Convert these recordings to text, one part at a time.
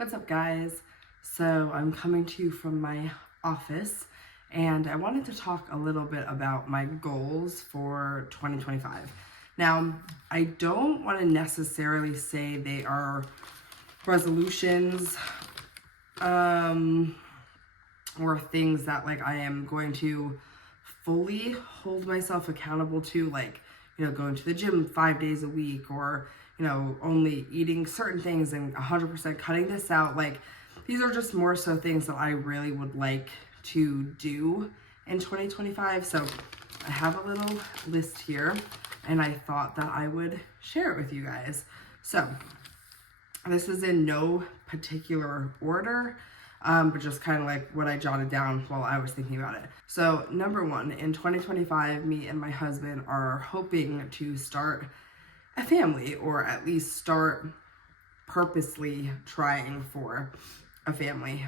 What's up, guys? So I'm coming to you from my office, and I wanted to talk a little bit about my goals for 2025. Now, I don't want to necessarily say they are resolutions or things that I am going to fully hold myself accountable to, going to the gym 5 days a week, or only eating certain things and 100% cutting this out. These are just more so things that I really would like to do in 2025. So I have a little list here, and I thought that I would share it with you guys. So this is in no particular order, but just kind of what I jotted down while I was thinking about it. So number one, in 2025, me and my husband are hoping to start a family, or at least start purposely trying for a family.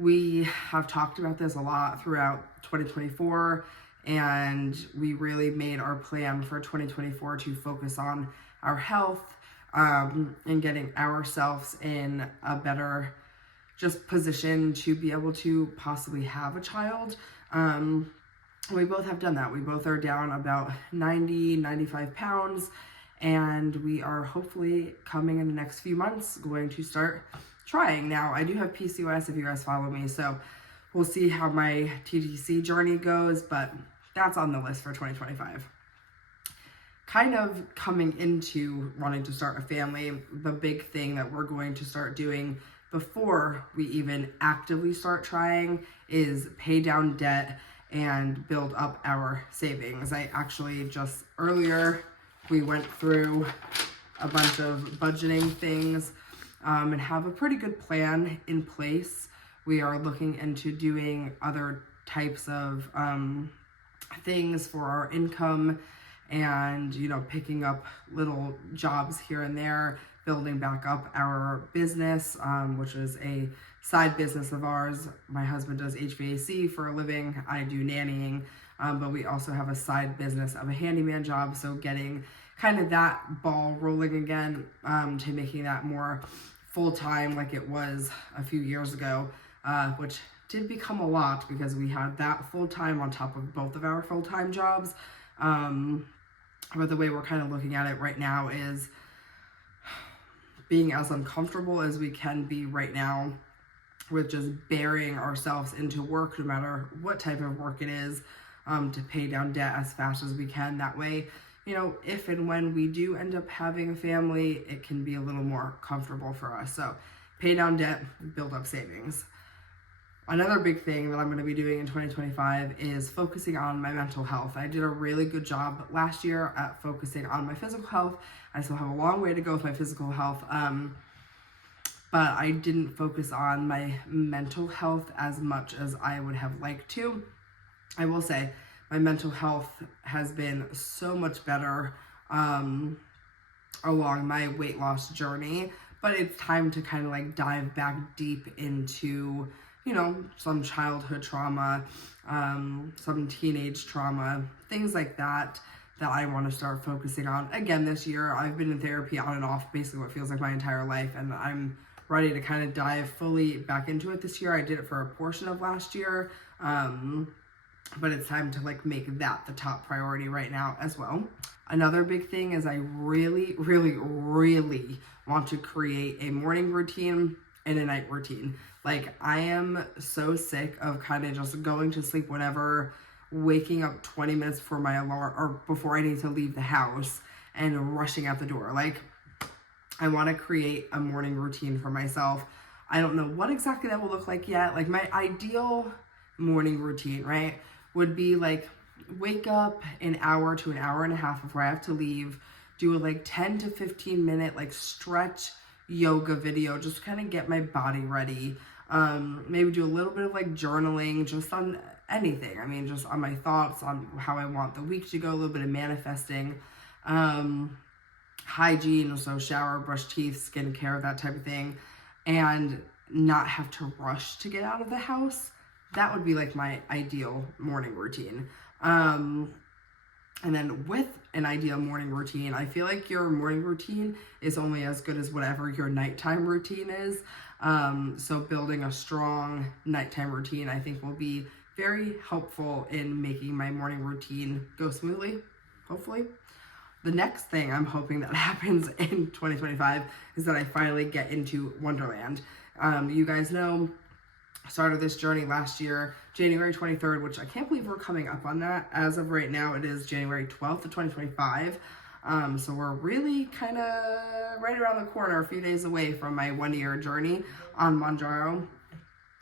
We have talked about this a lot throughout 2024, and we really made our plan for 2024 to focus on our health, and getting ourselves in a better just position to be able to possibly have a child. We both have done that. We both are down about 95 pounds, and we are hopefully coming in the next few months going to start trying. Now, I do have PCOS if you guys follow me, so we'll see how my TTC journey goes, but that's on the list for 2025. Kind of coming into wanting to start a family, the big thing that we're going to start doing before we even actively start trying is pay down debt and build up our savings. I actually just earlier, we went through a bunch of budgeting things, and have a pretty good plan in place. We are looking into doing other types of things for our income, and picking up little jobs here and there, building back up our business, which is a side business of ours. My husband does HVAC for a living. I do nannying, but we also have a side business of a handyman job. So getting kind of that ball rolling again, to making that more full-time like it was a few years ago, which did become a lot because we had that full-time on top of both of our full-time jobs. But the way we're kind of looking at it right now is being as uncomfortable as we can be right now with just burying ourselves into work, no matter what type of work it is, to pay down debt as fast as we can. That way, if and when we do end up having a family, it can be a little more comfortable for us. So pay down debt, build up savings. Another big thing that I'm going to be doing in 2025 is focusing on my mental health. I did a really good job last year at focusing on my physical health. I still have a long way to go with my physical health, but I didn't focus on my mental health as much as I would have liked to. I will say my mental health has been so much better along my weight loss journey, but it's time to kind of dive back deep into some childhood trauma, some teenage trauma, things like that I want to start focusing on. Again, this year, I've been in therapy on and off, basically what feels like my entire life, and I'm ready to kind of dive fully back into it this year. I did it for a portion of last year, but it's time to make that the top priority right now as well. Another big thing is I really, really, really want to create a morning routine and a night routine. I am so sick of kind of just going to sleep whenever, waking up 20 minutes before my alarm or before I need to leave the house and rushing out the door. I want to create a morning routine for myself. I don't know what exactly that will look like yet. My ideal morning routine, right, would be wake up an hour to an hour and a half before I have to leave, do a 10 to 15 minute stretch yoga video, just kind of get my body ready. Maybe do a little bit of journaling, just on anything. I mean, just on my thoughts, on how I want the week to go, a little bit of manifesting, hygiene, so shower, brush teeth, skincare, that type of thing, and not have to rush to get out of the house. That would be my ideal morning routine. And then with an ideal morning routine. I feel like your morning routine is only as good as whatever your nighttime routine is. So building a strong nighttime routine, I think, will be very helpful in making my morning routine go smoothly, hopefully. The next thing I'm hoping that happens in 2025 is that I finally get into Wonderland. You guys know, I started this journey last year, January 23rd, which I can't believe we're coming up on that. As of right now, it is January 12th of 2025. So we're really kind of right around the corner, a few days away from my 1-year journey on Mounjaro.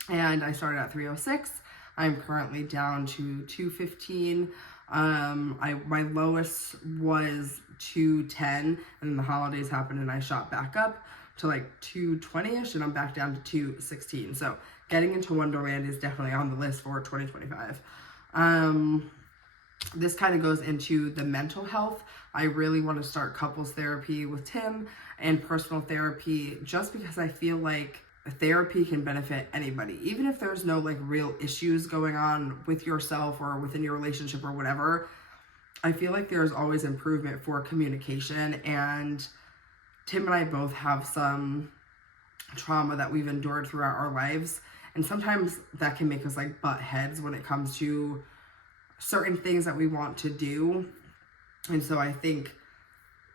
And I started at 306. I'm currently down to 215. My lowest was 210, and then the holidays happened and I shot back up to like 220-ish, and I'm back down to 216. So getting into Wonderland is definitely on the list for 2025. This kind of goes into the mental health. I really want to start couples therapy with Tim and personal therapy, just because I feel like therapy can benefit anybody, even if there's no like real issues going on with yourself or within your relationship or whatever. I feel like there's always improvement for communication, and Tim and I both have some trauma that we've endured throughout our lives, and sometimes that can make us like butt heads when it comes to certain things that we want to do. And so I think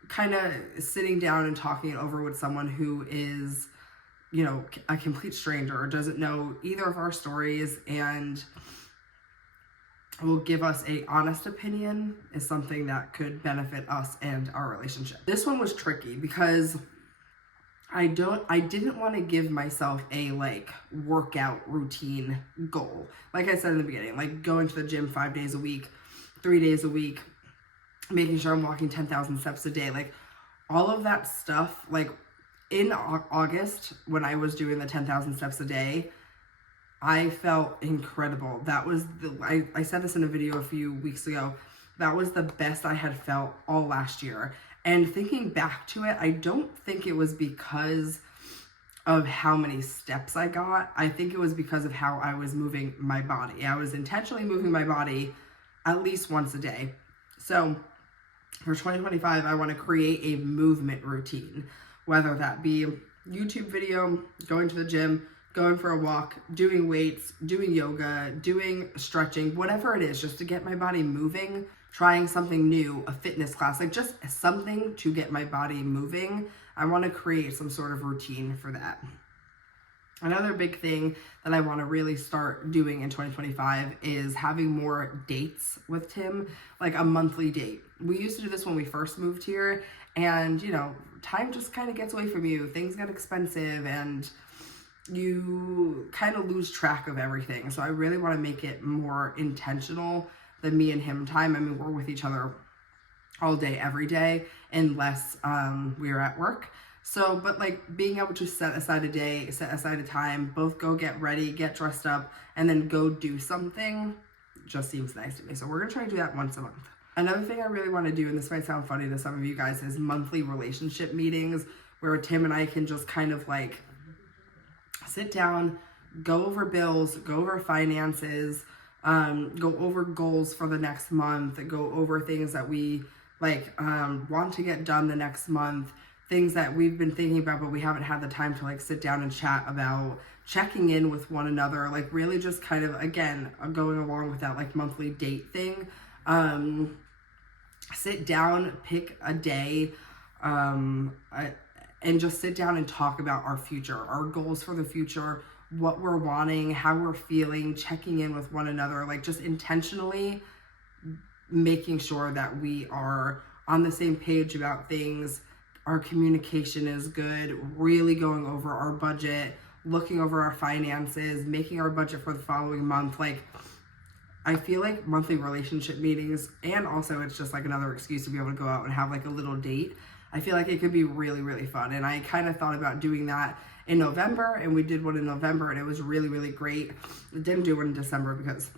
kind of sitting down and talking it over with someone who is, you know, a complete stranger or doesn't know either of our stories and will give us a honest opinion is something that could benefit us and our relationship. This one was tricky because I didn't want to give myself a like workout routine goal. Like I said in the beginning, like going to the gym 5 days a week, 3 days a week, making sure I'm walking 10,000 steps a day, like all of that stuff. Like in August, when I was doing the 10,000 steps a day, I felt incredible. That was I said this in a video a few weeks ago. That was the best I had felt all last year. And thinking back to it, I don't think it was because of how many steps I got. I think it was because of how I was moving my body. I was intentionally moving my body at least once a day. So for 2025, I want to create a movement routine, whether that be YouTube video, going to the gym, going for a walk, doing weights, doing yoga, doing stretching, whatever it is, just to get my body moving, trying something new, a fitness class, like just something to get my body moving. I want to create some sort of routine for that. Another big thing that I want to really start doing in 2025 is having more dates with Tim, like a monthly date. We used to do this when we first moved here, and you know, time just kind of gets away from you. Things get expensive and you kind of lose track of everything. So I really want to make it more intentional than me and him time. I mean, we're with each other all day, every day, unless we're at work. So, but like being able to set aside a day, set aside a time, both go get ready, get dressed up, and then go do something just seems nice to me. So we're going to try to do that once a month. Another thing I really want to do, and this might sound funny to some of you guys, is monthly relationship meetings where Tim and I can just kind of like sit down, go over bills, go over finances, go over goals for the next month, go over things that we like want to get done the next month, things that we've been thinking about but we haven't had the time to like sit down and chat about, checking in with one another, like really just kind of, again, going along with that like monthly date thing. Sit down, pick a day, and just sit down and talk about our future, our goals for the future, what we're wanting, how we're feeling, checking in with one another, like just intentionally making sure that we are on the same page about things. Our communication is good, really going over our budget, looking over our finances, making our budget for the following month. Like, I feel like monthly relationship meetings, and also it's just like another excuse to be able to go out and have like a little date. I feel like it could be really, really fun. And I kind of thought about doing that in November, and we did one in November, and it was really, really great. I didn't do one in December because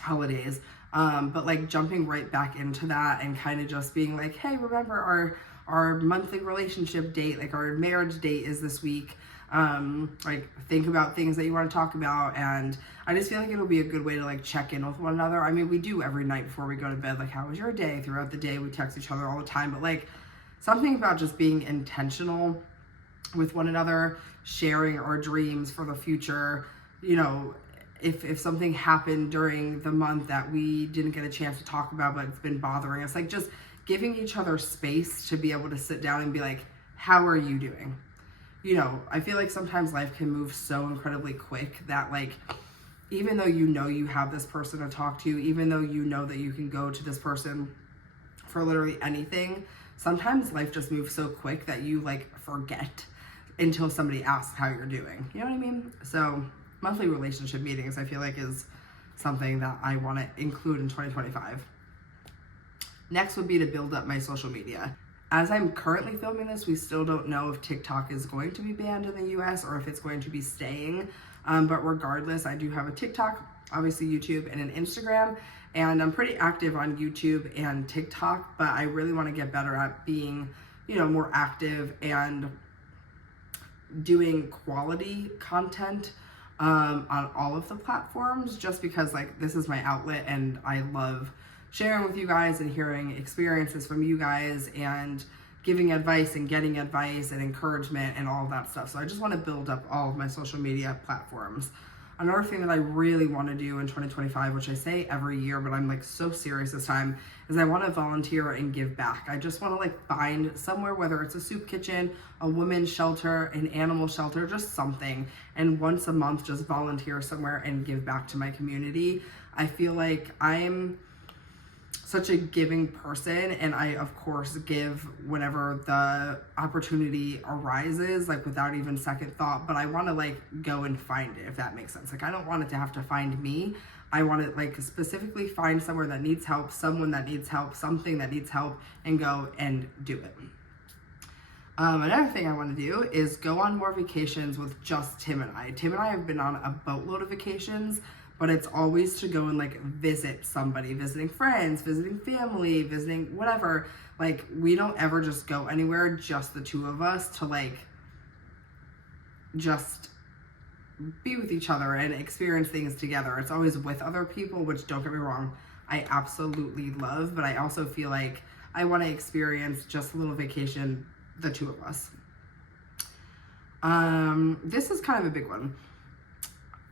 holidays. But like jumping right back into that and kind of just being like, hey, remember our monthly relationship date, like our marriage date is this week. Like think about things that you want to talk about, and I just feel like it'll be a good way to like check in with one another. I mean, we do every night before we go to bed, like how was your day? Throughout the day we text each other all the time, but like something about just being intentional with one another, sharing our dreams for the future. You know, if something happened during the month that we didn't get a chance to talk about, but it's been bothering us, like just giving each other space to be able to sit down and be like, how are you doing? You know, I feel like sometimes life can move so incredibly quick that like, even though you know you have this person to talk to, even though you know that you can go to this person for literally anything, sometimes life just moves so quick that you like forget until somebody asks how you're doing. You know what I mean? So monthly relationship meetings, I feel like, is something that I want to include in 2025. Next would be to build up my social media. As I'm currently filming this, we still don't know if TikTok is going to be banned in the US or if it's going to be staying. But regardless, I do have a TikTok, obviously YouTube, and an Instagram. And I'm pretty active on YouTube and TikTok, but I really want to get better at being, you know, more active and doing quality content on all of the platforms, just because like this is my outlet and I love sharing with you guys and hearing experiences from you guys and giving advice and getting advice and encouragement and all of that stuff. So I just want to build up all of my social media platforms. Another thing that I really want to do in 2025, which I say every year, but I'm like so serious this time, is I want to volunteer and give back. I just want to like find somewhere, whether it's a soup kitchen, a women's shelter, an animal shelter, just something, and once a month just volunteer somewhere and give back to my community. I feel like I'm such a giving person, and I of course give whenever the opportunity arises, like without even second thought, but I want to like go and find it, if that makes sense. Like I don't want it to have to find me. I want to like specifically find somewhere that needs help, someone that needs help, something that needs help, and go and do it. Another thing I want to do is go on more vacations with just Tim and I. Tim and I have been on a boatload of vacations, but it's always to go and like visit somebody, visiting friends, visiting family, visiting whatever. Like we don't ever just go anywhere, just the two of us, to like just be with each other and experience things together. It's always with other people, which, don't get me wrong, I absolutely love, but I also feel like I want to experience just a little vacation, the two of us. This is kind of a big one.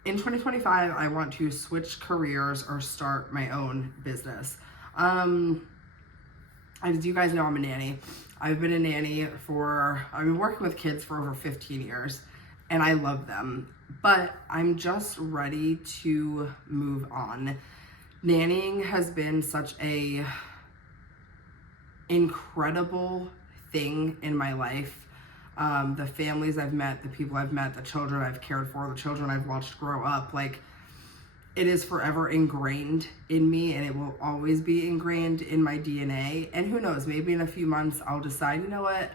In 2025, I want to switch careers or start my own business. As you guys know, I'm a nanny. I've been a nanny I've been working with kids for over 15 years, and I love them, but I'm just ready to move on. Nannying has been such a incredible thing in my life. The families I've met, the people I've met, the children I've cared for, the children I've watched grow up, like it is forever ingrained in me, and it will always be ingrained in my DNA. And who knows, maybe in a few months I'll decide, you know what,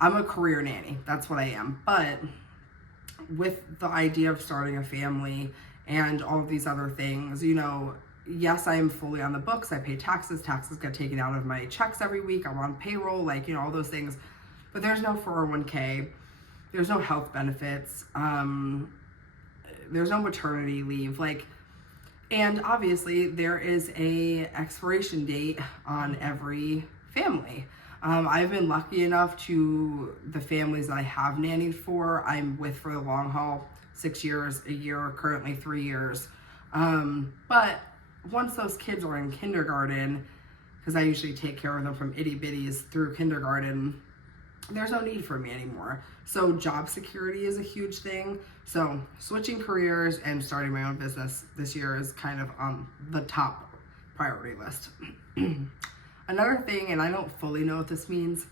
I'm a career nanny. That's what I am. But with the idea of starting a family and all of these other things, yes, I am fully on the books. I pay taxes. Taxes get taken out of my checks every week. I'm on payroll, all those things. But there's no 401k. There's no health benefits. There's no maternity leave. And obviously there is a expiration date on every family. I've been lucky enough the families that I have nannied for, I'm with for the long haul, 6 years, a year, currently 3 years. But once those kids are in kindergarten, because I usually take care of them from itty bitties through kindergarten, there's no need for me anymore. So job security is a huge thing. So switching careers and starting my own business this year is kind of on the top priority list. Another thing, and I don't fully know what this means,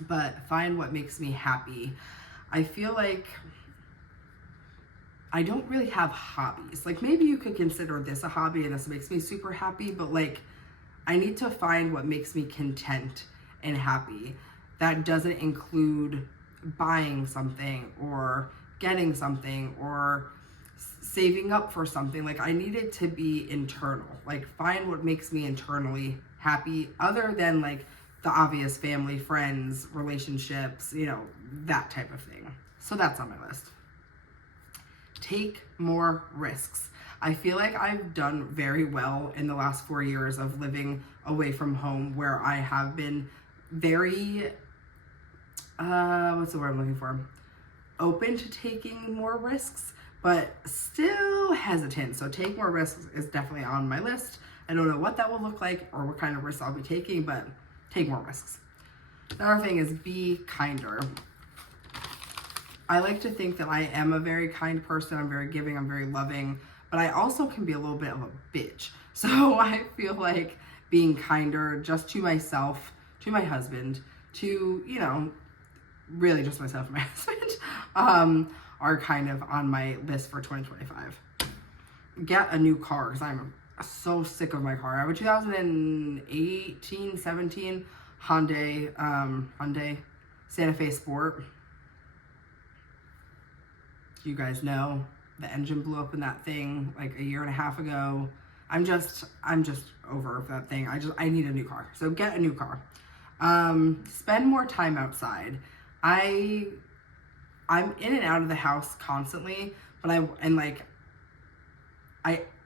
but find what makes me happy. I feel like I don't really have hobbies. Maybe you could consider this a hobby and this makes me super happy, but I need to find what makes me content and happy. That doesn't include buying something or getting something or saving up for something. I need it to be internal. Find what makes me internally happy, other than the obvious family, friends, relationships, you know, that type of thing. So that's on my list. Take more risks. I feel like I've done very well in the last 4 years of living away from home, where I have been very, what's the word I'm looking for? Open to taking more risks, but still hesitant. So take more risks is definitely on my list. I don't know what that will look like or what kind of risks I'll be taking, but take more risks. Another thing is be kinder. I like to think that I am a very kind person. I'm very giving, I'm very loving, but I also can be a little bit of a bitch. So I feel like being kinder just to myself, to my husband, to, you know, really just myself and my husband, are kind of on my list for 2025. Get a new car, because I'm so sick of my car. I have a 2018, 17 Hyundai Santa Fe Sport. You guys know the engine blew up in that thing like a year and a half ago. I'm just over that thing. I need a new car. So get a new car. Spend more time outside. I'm in and out of the house constantly, but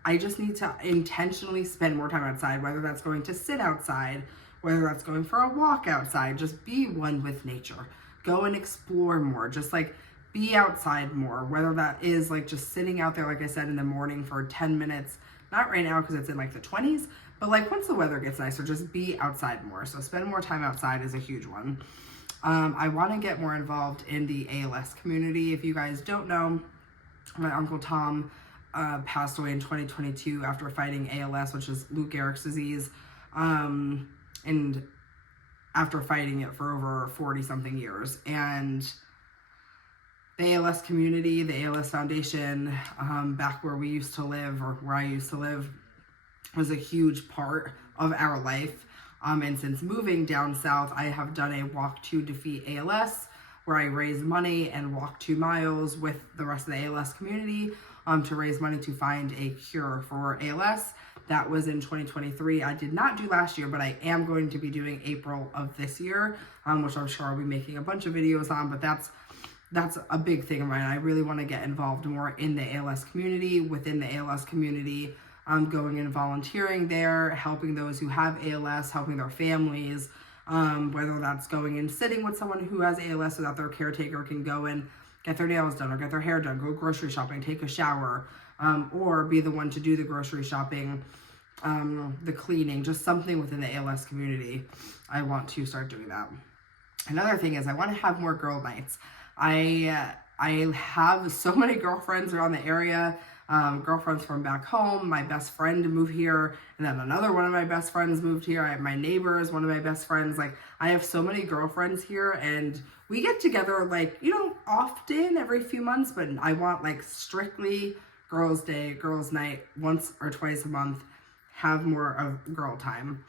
I just need to intentionally spend more time outside, whether that's going to sit outside, whether that's going for a walk outside. Just be one with nature. Go and explore more. Just like be outside more, whether that is like just sitting out there, like I said, in the morning for 10 minutes, not right now because it's in like the 20s, but like once the weather gets nicer, just be outside more. So spend more time outside is a huge one. I want to get more involved in the ALS community. If you guys don't know, my Uncle Tom passed away in 2022 after fighting ALS, which is Lou Gehrig's disease, and after fighting it for over 40 something years. And the ALS community, the ALS Foundation, back where we used to live, or where I used to live, was a huge part of our life. And since moving down south, I have done a Walk to Defeat ALS, where I raise money and walk 2 miles with the rest of the ALS community to raise money to find a cure for ALS. That was in 2023. I did not do last year, but I am going to be doing April of this year, which I'm sure I'll be making a bunch of videos on, but that's a big thing of mine. I really want to get involved more in the ALS community, within the ALS community, going and volunteering there, helping those who have ALS, helping their families, whether that's going and sitting with someone who has ALS so that their caretaker can go and get their nails done or get their hair done, go grocery shopping, take a shower, or be the one to do the grocery shopping, the cleaning, just something within the ALS community. I want to start doing that. Another thing is I want to have more girl nights. I have so many girlfriends around the area, girlfriends from back home. My best friend moved here, and then another one of my best friends moved here. I have my neighbors, one of my best friends. Like, I have so many girlfriends here, and we get together, like, you know, often every few months, but I want like strictly girls' day, girls' night, once or twice a month, have more of girl time,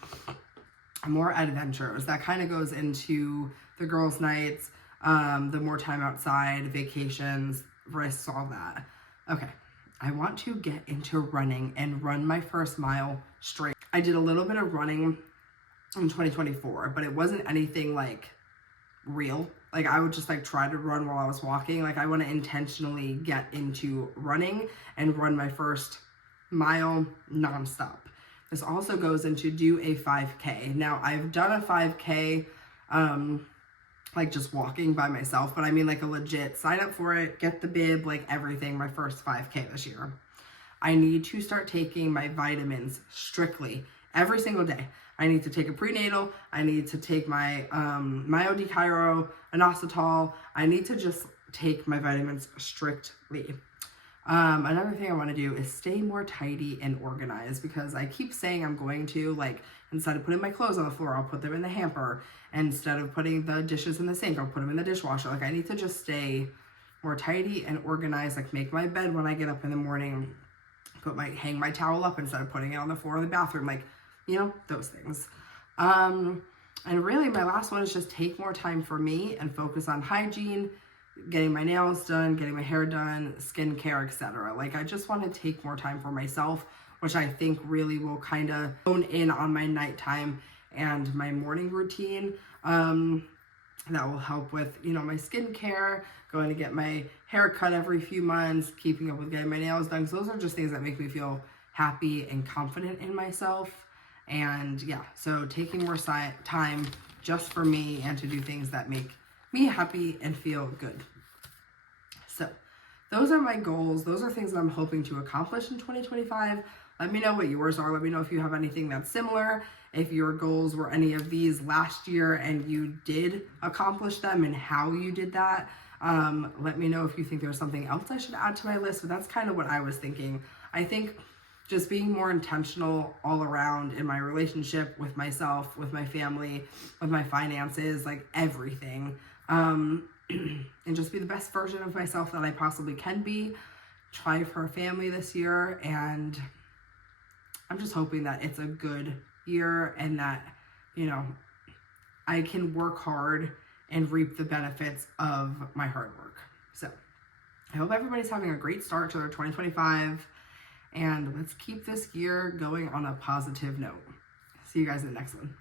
more adventures. That kind of goes into the girls' nights, the more time outside, vacations, risks, all that. Okay, I want to get into running and run my first mile straight. I did a little bit of running in 2024, but it wasn't anything like real. Like, I would just like try to run while I was walking. Like, I want to intentionally get into running and run my first mile nonstop. This also goes into do a 5K. Now, I've done a 5K, like just walking by myself, but I mean like a legit sign up for it, get the bib, like everything, my first 5K this year. I need to start taking my vitamins strictly every single day. I need to take a prenatal. I need to take my Myodechiro, inositol. I need to just take my vitamins strictly. Another thing I want to do is stay more tidy and organized, because I keep saying I'm going to, like, instead of putting my clothes on the floor, I'll put them in the hamper. Instead of putting the dishes in the sink, I'll put them in the dishwasher. Like, I need to just stay more tidy and organized, like make my bed when I get up in the morning, hang my towel up instead of putting it on the floor in the bathroom, like, you know, those things. And really my last one is just take more time for me and focus on hygiene, getting my nails done, getting my hair done, skincare, etc. Like, I just want to take more time for myself, which I think really will kind of hone in on my nighttime and my morning routine. That will help with, my skincare, going to get my hair cut every few months, keeping up with getting my nails done. So those are just things that make me feel happy and confident in myself. And yeah, so taking more time just for me and to do things that make me happy and feel good. So those are my goals. Those are things that I'm hoping to accomplish in 2025. Let me know what yours are. Let me know if you have anything that's similar, if your goals were any of these last year and you did accomplish them and how you did that. Let me know if you think there's something else I should add to my list, but that's kind of what I was thinking. I think just being more intentional all around in my relationship with myself, with my family, with my finances, like everything. And just be the best version of myself that I possibly can be. Try for a family this year, and I'm just hoping that it's a good year and that, I can work hard and reap the benefits of my hard work. So I hope everybody's having a great start to their 2025, and let's keep this year going on a positive note. See you guys in the next one.